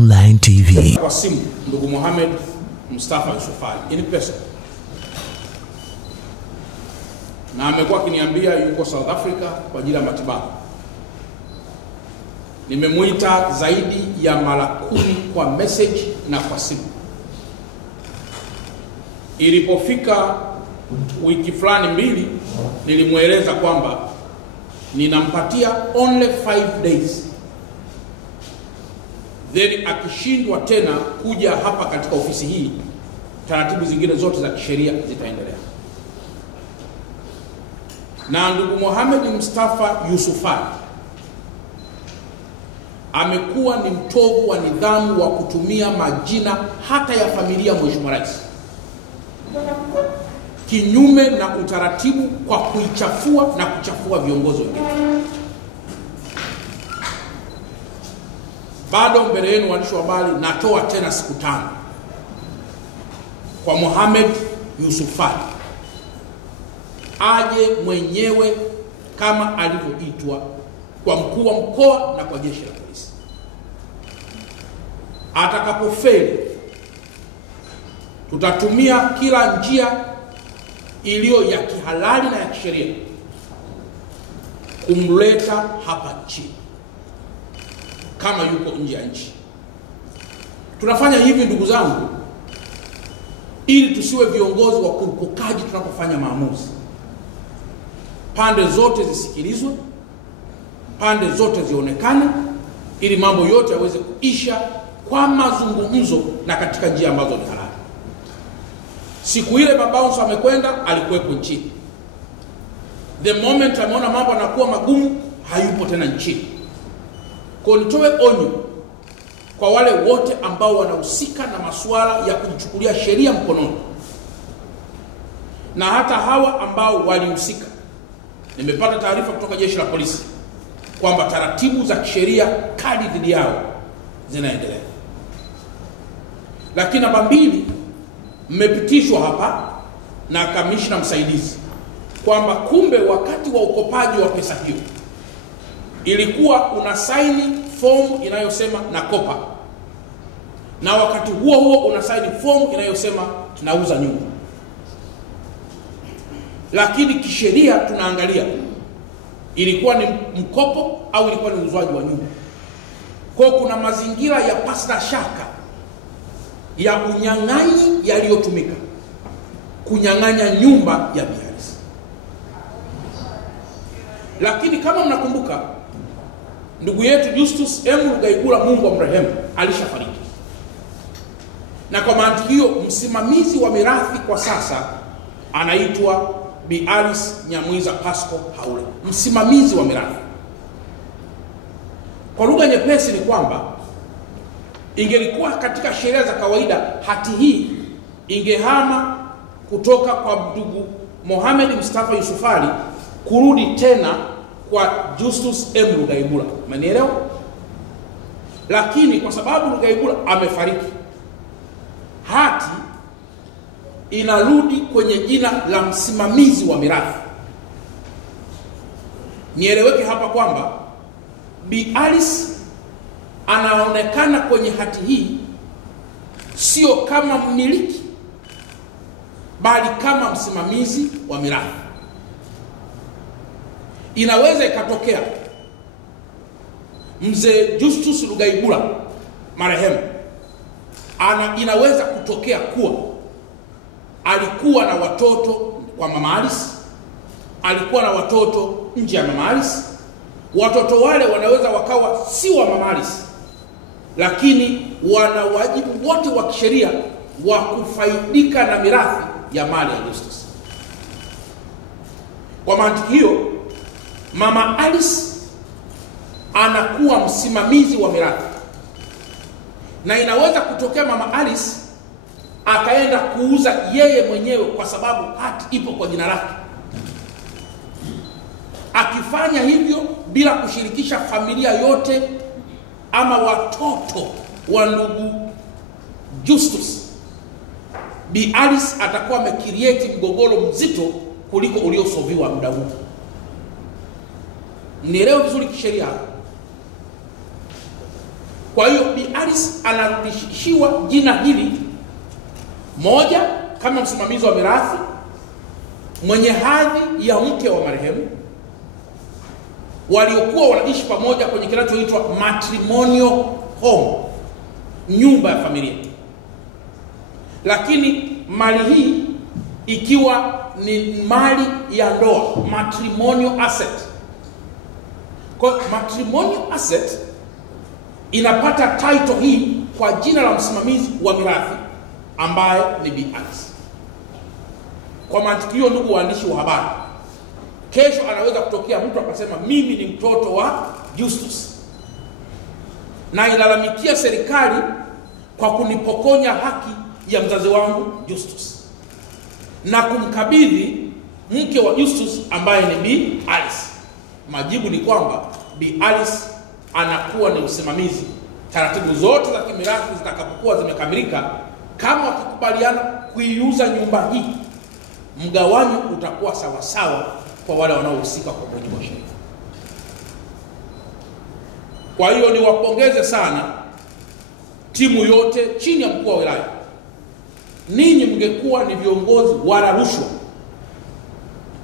Online TV. Kwa simu ndugu Mohamed Mustafa Yusufali in person, na amekuwa akiniambia yuko South Africa kwa ajili ya matibabu. Nimemuita zaidi ya mara 10 kwa message na kwa simu. Ilipofika wiki fulani mbili, nilimweleza kwamba ninampatia only 5 days, then akishindwa tena kuja hapa katika ofisi hii, taratibu zingine zote za kisheria zitaendelea. Na ndugu Mohamed Mustafa Yusufali amekuwa ni mtovu wa nidhamu wa kutumia majina hata ya familia Mheshimiwa Rais kinyume na utaratibu, kwa kuichafua na kuchafua viongozi wengine. Bado mbele yenu waandishi wa habari, natoa tena siku 5 kwa Mohamed Yusufali aje mwenyewe kama alivyoitwa kwa mkuu wa mkoa na kwa jeshi la polisi. Atakapofeli, tutatumia kila njia iliyo ya kihalali na ya kisheria kumleta hapa nchini kama yuko nje ya nchi. Tunafanya hivi ndugu zangu, ili tusiwe viongozi wa kurupukaji tunapofanya maamuzi. Pande zote zisikilizwe, pande zote zionekane, ili mambo yote yaweze kuisha kwa mazungumzo na katika njia ambazo ni halali. Siku ile Babaunso amekwenda, alikuwepo nchini. The moment ameona mambo yanakuwa magumu, hayupo tena nchini. Kwa nitoe onyo kwa wale wote ambao wanahusika na masuala ya kujichukulia sheria mkononi, na hata hawa ambao walihusika. Nimepata taarifa kutoka jeshi la polisi kwamba taratibu za kisheria kali dhidi yao zinaendelea. Lakini namba 2, mmepitishwa hapa na kamishna msaidizi kwamba kumbe wakati wa ukopaji wa pesa hiyo ilikuwa unasaini fomu inayosema nakopa, na wakati huo huo unasaini fomu inayosema nauza nyumba. Lakini kisheria tunaangalia ilikuwa ni mkopo au ilikuwa ni uuzwaji wa nyumba. Kwa kuna mazingira ya pasina shaka ya unyang'anyi yaliyotumika kunyang'anya nyumba ya Bialis. Lakini kama mnakumbuka, ndugu yetu Justus M. Lugaibula, Mungu amrehemu, alishafariki. Na kwa mantiki hiyo, msimamizi wa mirathi kwa sasa anaitwa Bialis Nyamwiza Pasco Haule, msimamizi wa mirathi. Kwa lugha nyepesi ni kwamba ingelikuwa katika sheria za kawaida, hati hii ingehama kutoka kwa ndugu Mohamed Mustafa Yusufali kurudi tena kwa Justus M. Lugaibula. Umenielewa? Lakini kwa sababu Lugaibula amefariki, hati inarudi kwenye jina la msimamizi wa mirathi. Nieleweke hapa kwamba Bialis anaonekana kwenye hati hii sio kama mmiliki, bali kama msimamizi wa mirathi. Inaweza ikatokea mzee Justus Lugaibula marehemu, inaweza kutokea kuwa alikuwa na watoto kwa Mama Alice, alikuwa na watoto nje ya Mama Alice. Watoto wale wanaweza wakawa si wa Mama Alice, lakini wana wajibu wote wa kisheria wa kufaidika na mirathi ya mali ya Justus. Kwa mantiki hiyo, Mama Alice anakuwa msimamizi wa mirathi, na inaweza kutokea Mama Alice akaenda kuuza yeye mwenyewe kwa sababu hati ipo kwa jina lake. Akifanya hivyo bila kushirikisha familia yote ama watoto wa ndugu Justus, Bialis atakuwa amecreate mgogoro mzito kuliko uliosolviwa muda huu. Nielewe vizuri kisheria. Kwa hiyo Bi Alice anarudishiwa jina hili, moja, kama msimamizi wa mirathi mwenye hadhi ya mke wa marehemu waliokuwa wanaishi pamoja kwenye kinachoitwa matrimonial home, nyumba ya familia, lakini mali hii ikiwa ni mali ya ndoa, matrimonial asset. Kwa matrimonial asset inapata title hii kwa jina la msimamizi wa mirathi ambaye ni Bi Alice. Kwa mantiki hiyo, ndugu waandishi wa habari, kesho anaweza kutokea mtu akasema mimi ni mtoto wa Justus na ilalamikia serikali kwa kunipokonya haki ya mzazi wangu Justus na kumkabidhi mke wa Justus ambaye ni Bi Alice. Majibu ni kwamba Bi Alice anakuwa ni msimamizi. Taratibu zote za kimirathi zitakapokuwa zimekamilika, kama wakikubaliana kuiuza nyumba hii, mgawanyo utakuwa sawa sawa kwa wale wanaohusika kwa mujibu wa sheria. Kwa hiyo niwapongeze sana timu yote chini ya mkuu wa wilaya. Ninyi mngekuwa ni viongozi wala rushwa,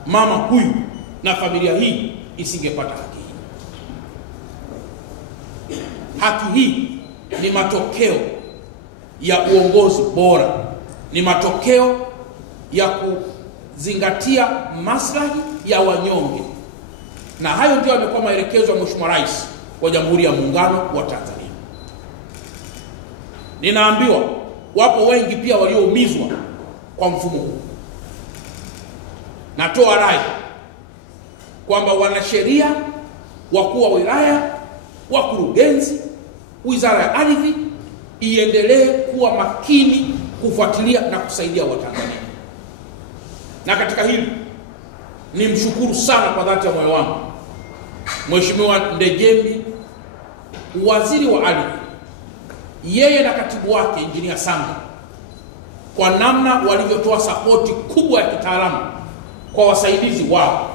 mama huyu na familia hii isingepata haki hii. Haki hii ni matokeo ya uongozi bora, ni matokeo ya kuzingatia maslahi ya wanyonge, na hayo ndio yamekuwa maelekezo ya Mheshimiwa Rais wa Jamhuri ya Muungano wa Tanzania. Ninaambiwa wapo wengi pia walioumizwa kwa mfumo huu. Natoa rai kwamba wanasheria, wakuu wa wilaya, wakurugenzi, Wizara ya Ardhi iendelee kuwa makini kufuatilia na kusaidia Watanzania. Na katika hili nimshukuru sana kwa dhati ya moyo wangu Mheshimiwa Ndejembi, waziri wa ardhi, yeye na katibu wake Engineer Sanga, kwa namna walivyotoa sapoti kubwa ya kitaalamu kwa wasaidizi wao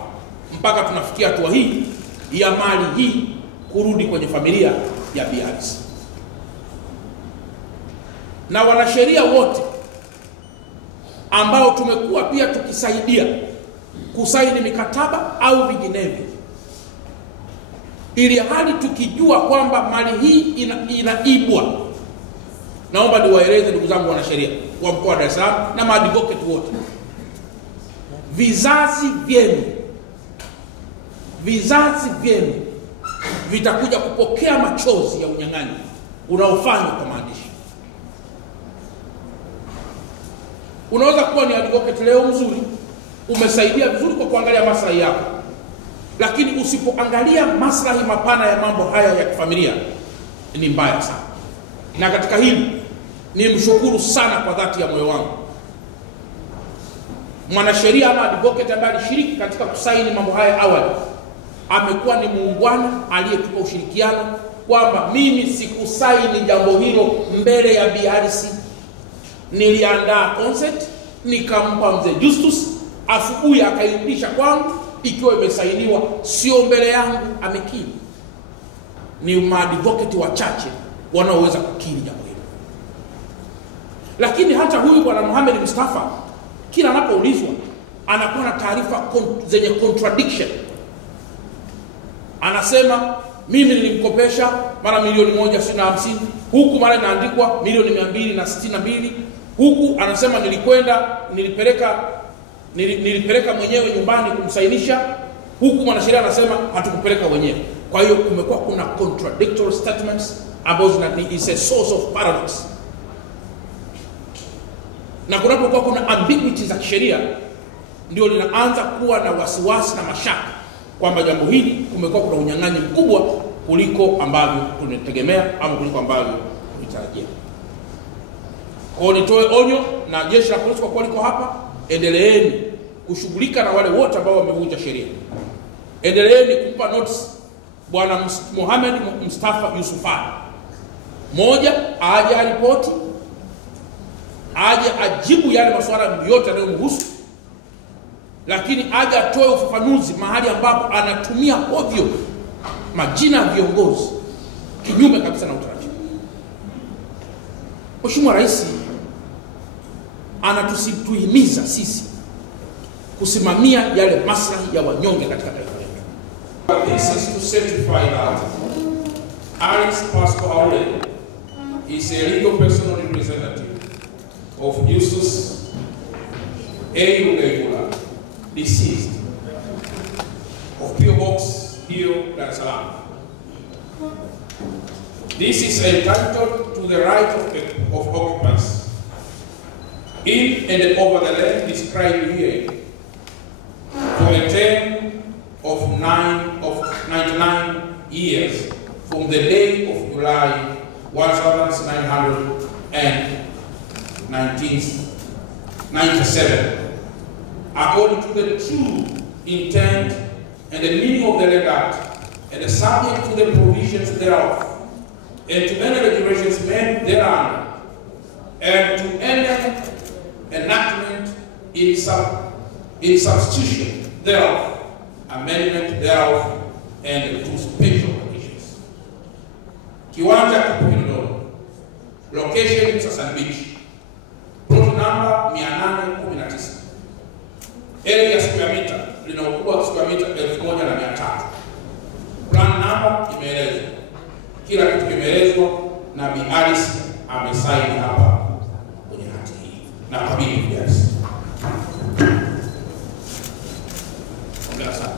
mpaka tunafikia hatua hii ya mali hii kurudi kwenye familia ya Bi Alice. Na wanasheria wote ambao tumekuwa pia tukisaidia kusaini mikataba au vinginevyo, ili hali tukijua kwamba mali hii inaibwa, naomba niwaeleze ndugu zangu wanasheria wa mkoa wa Dar es Salaam na maadvocate wote, vizazi vyenu vitakuja kupokea machozi ya unyang'anyi unaofanywa kwa maandishi. Unaweza kuwa ni advocate leo mzuri, umesaidia vizuri kwa kuangalia maslahi yako, lakini usipoangalia maslahi mapana ya mambo haya ya kifamilia ni mbaya sana. Na katika hili nimshukuru sana kwa dhati ya moyo wangu mwanasheria ama advocate ambaye alishiriki katika kusaini mambo haya awali. Amekuwa ni muungwana aliyetupa ushirikiano kwamba mimi sikusaini jambo hilo mbele ya Bi Alice. Niliandaa consent nikampa mzee Justus, asubuhi akairudisha kwangu ikiwa imesainiwa, sio mbele yangu amekiri. Ni maadvocate wachache wanaoweza kukiri jambo hilo. Lakini hata huyu bwana Mohamed Mustafa kila anapoulizwa anakuwa na taarifa zenye contradiction. Anasema mimi nilimkopesha mara milioni 150, huku mara inaandikwa milioni 262, huku anasema nilipeleka mwenyewe nyumbani kumsainisha, huku mwanasheria anasema hatukupeleka wenyewe. Kwa hiyo kumekuwa kuna contradictory statements ambazo is a source of paradox. Na kunapokuwa kuna ambiguity za kisheria, ndio linaanza kuwa na wasiwasi na mashaka kwamba jambo hili kumekuwa kuna unyang'anyi mkubwa kuliko ambavyo tunategemea ama kuliko ambavyo tulitarajia. Kwa hiyo nitoe onyo na jeshi la polisi kwa kuwa liko hapa, endeleeni kushughulika na wale wote ambao wamevunja sheria. Endeleeni kumpa notice bwana Mohamed Mustafa Yusufani. Moja, aje aripoti, aje ajibu yale maswala yote yanayomhusu, lakini aje atoe ufafanuzi mahali ambapo anatumia ovyo majina ya viongozi kinyume kabisa na utaratibu. Mheshimiwa Rais anatuhimiza sisi kusimamia yale maslahi ya wanyonge katika taifa letu. This is to certify that Alice Pasco Haule is a legal personal representative of Justus A. Rugaibula, deceased, of P.O. Box, Hill, Dar es Salaam. This is entitled to the right of occupants in and over the land described here for a term of 99 years from the day of July 1997, according to the true intent and the meaning of the Land Act, and subject to the provisions thereof, and to any regulations made thereon, and to any enactment in substitution thereof, amendment thereof, and to special conditions. Kiwanja kipo Kinondoni, location Msasani Beach, plot number 819, area square meter lina ukubwa wa square meter 1,300. Plan number imeelezwa, kila kitu kimeelezwa, na Bi Alice amesaini hapa kwenye hati hii na kabili kiasi. Ongera sana.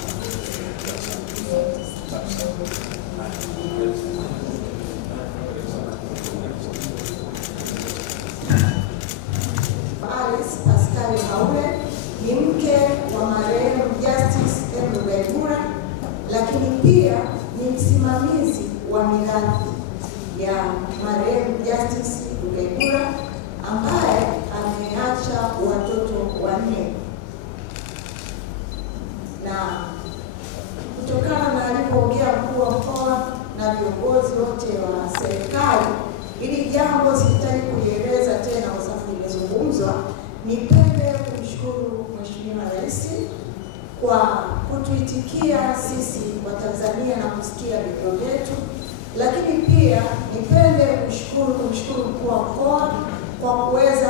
Alice Pascal Haule ni mke wa marehemu Justus M. Rugaibula, lakini pia ni msimamizi wa mirathi ya marehemu Justus Rugaibula ambaye ameacha watoto 4. Na kutokana na alipoongea mkuu wa mkoa na viongozi wote wa serikali, ili jambo sihitaji kulieleza tena kwa sababu limezungumzwa. Nipende kumshukuru Mheshimiwa Rais kwa kutuitikia sisi wa Tanzania na kusikia vilio vyetu, lakini pia nipende kumshukuru mkuu wa mkoa kwa kuweza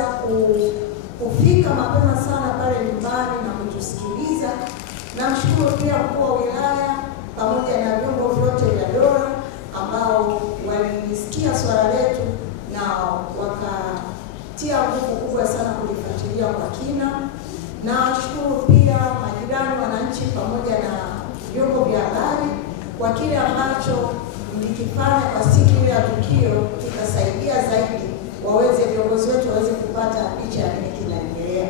kufika mapema sana pale nyumbani na kutusikiliza. Namshukuru pia mkuu wa wilaya pamoja na vyombo vyote vya dola ambao walisikia swala letu na wakatia nguvu kubwa sana kulifuatilia kwa kina. Na shukuru pia majirani, wananchi pamoja na vyombo vya habari kwa kile ambacho mlikifanya kwa siku ya tukio, kikasaidia zaidi viongozi wetu waweze kupata picha ya nini kinaendelea.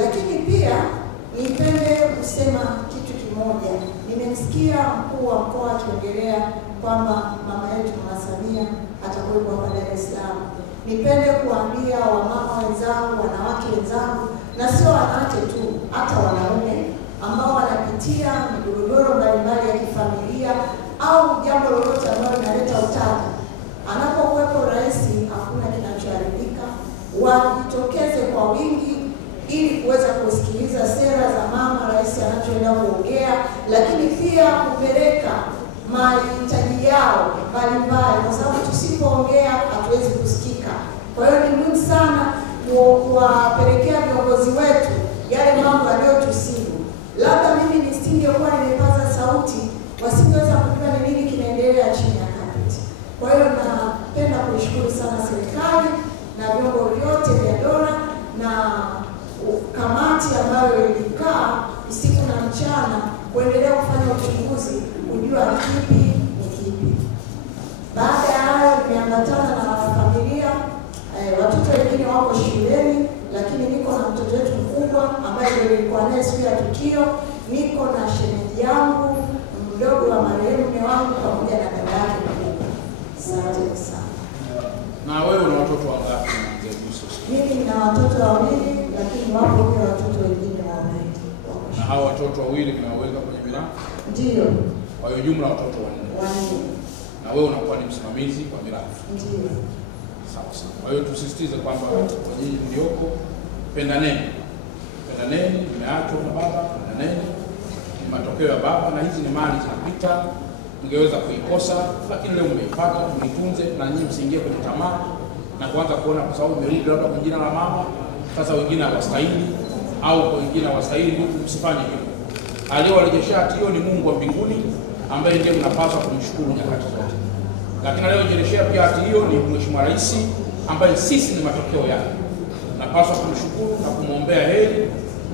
Lakini pia nipende kusema kitu kimoja. Nimemsikia mkuu wa mkoa akiongelea kwamba mama yetu Mama Samia atakuwa hapa Dar es Salaam. Nipende kuambia wamama wenzangu, wanawake wenzangu, na sio wanawake tu, hata wanaume ambao wanapitia migogoro mbalimbali ya kifamilia au jambo lolote ambalo linaleta utata, anapokuwepo rais hakuna kinachoharibika. Wajitokeze kwa wingi ili kuweza kusikiliza sera za mama rais anachoenda kuongea, lakini pia kupeleka mahitaji yao mbalimbali, kwa sababu tusipoongea hatuwezi kusikika. Kwa hiyo ni muhimu sana kuwapelekea viongozi wetu yale mambo yaliyotusibu. Labda mimi nisingekuwa nimepaza sauti, wasingeweza kujua ni nini kinaendelea chini ya kapeti. Kwa hiyo napenda kuishukuru sana serikali na vyombo vyote vya dola na kamati ambayo ilikaa usiku na mchana kuendelea kufanya uchunguzi kujua kipi ni kipi. Baada ya hayo nimeambatana na familia, watoto wengine wako shuleni, lakini niko na mtoto wetu mkubwa ambaye nilikuwa naye siku ya tukio, niko na shemeji yangu mdogo wa marehemu mume wangu pamoja na dada yake mkubwa. Asante sana. Na wewe una watoto wangapi mzee Yusuf? Mimi nina watoto 2, lakini wapo pia watoto wengine wawili. Na hao watoto 2 mnaweka kwenye mirathi? Ndio. Kwa hiyo jumla watoto 4. Na wewe unakuwa ni msimamizi wa mirathi? Ndio. Sawa sawa. Kwa hiyo tusisitize kwamba kwa nyinyi mlioko, pendaneni. Pendaneni, mmeachwa na baba, pendaneni. Ni matokeo ya baba na hizi ni mali zinapita. Mngeweza kuikosa, lakini leo mmeipata, mlitunze na nyinyi msiingie kwenye tamaa. na kuanza kuona kwa sababu imerudi labda kwa jina la mama, sasa wengine hawastahili au kwa wengine hawastahili, msifanye hivyo. Aliyewarejesha hati hiyo ni Mungu wa mbinguni ambaye ndiye mnapaswa kumshukuru nyakati zote. Lakini aliyewarejesha pia hati hiyo ni Mheshimiwa Rais ambaye sisi ni matokeo yake. Napaswa kumshukuru na kumwombea heri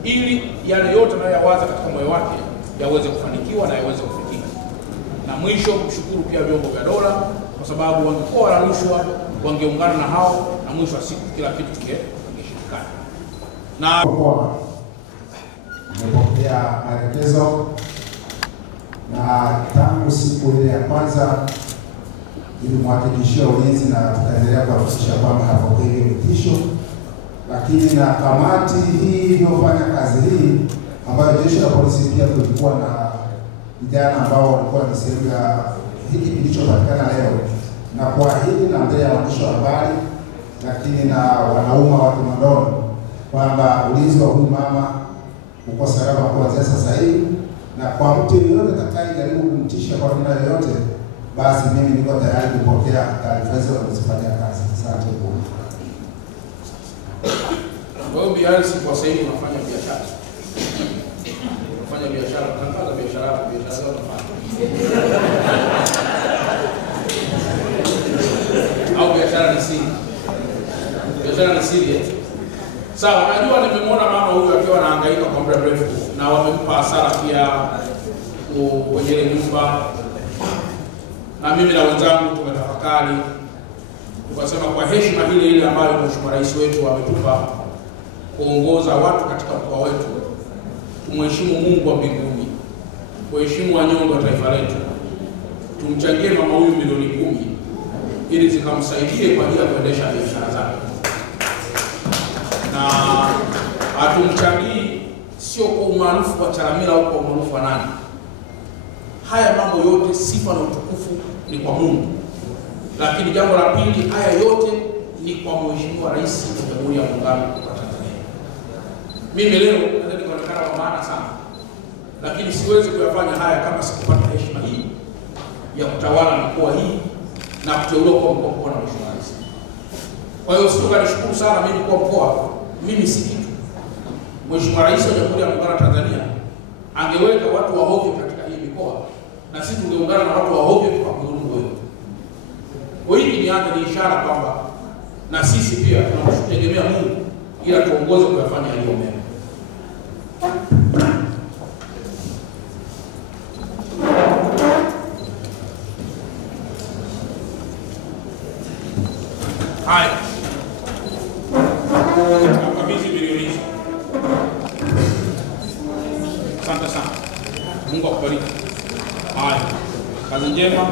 ili yale yote anayoyawaza katika moyo wake yaweze kufanikiwa na yaweze kufikika. Na mwisho kumshukuru pia vyombo vya dola kwa sababu wangekuwa na rushwa wangeungana na hao na mwisho wa siku kila kitu kingeshindikana. Na nimepokea maelekezo na tangu siku ile ya kwanza nilimhakikishia ulinzi na tutaendelea kuhakikisha kwamba hapokei vitisho, lakini na kamati hii iliyofanya kazi hii ambayo jeshi la polisi pia tulikuwa na vijana ambao walikuwa ni sehemu ya hiki kilichopatikana leo, na kuahidi na mbele ya waandishi wa habari lakini na wanauma wa Kinondoni kwamba ulinzi wa huyu mama uko salama kuanzia sasa hivi, na kwa mtu yeyote atakayejaribu kumtisha kwa namna yoyote, basi mimi niko tayari kupokea taarifa hizo na kuzifanyia kazi. Asante. Wewe BRC kwa sasa hivi unafanya biashara. Unafanya biashara, unatangaza biashara unafanya. Au biashara ni siri. Biashara ni siri. Sawa, najua nimemwona mama huyu akiwa anahangaika kwa muda mrefu na wamempa hasara pia kwenye ile nyumba. Na mimi na wenzangu tumetafakari tukasema kwa heshima ile ambayo Mheshimiwa Rais wetu ametupa kuongoza watu katika mkoa wetu, tumheshimu Mungu wa mbinguni, kuheshimu wanyonge wa taifa letu, tumchangie mama huyu milioni 10 ili zikamsaidie kwa ajili ya kuendesha biashara zake. Na hatumchangii sio kwa umaarufu wa Chalamila au kwa umaarufu wa nani. Haya mambo yote sifa na utukufu ni kwa Mungu. Lakini jambo la pili, haya yote ni kwa Mheshimiwa Rais wa Jamhuri ya Muungano wa Tanzania. Mimi leo naweza nikaonekana kwa maana sana, lakini siwezi kuyafanya haya kama sikupata heshima hii ya kutawala mikoa hii na kuteuliwa kwa mkoa na Mheshimiwa Rais. Kwa hiyo sio kanishukuru sana mimi kwa mkoa, mimi si kitu. Mheshimiwa Rais wa Jamhuri ya Muungano wa Tanzania angeweka watu wa hovyo katika hii mikoa na sisi tungeungana na watu wa hovyo kwa kudhulumu wewe. Kwa hiyo ni ishara kwamba na sisi pia tunamtegemea Mungu ili atuongoze kuyafanya yaliyo mema. Haya. Kabisa milioni. Asante sana. Mungu akubariki. Haya. Kazi njema.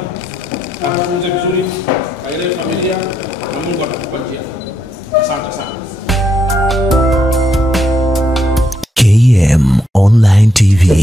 Tutunze vizuri, kaelewe familia na Mungu atakupa njia. Asante sana. KM Online TV.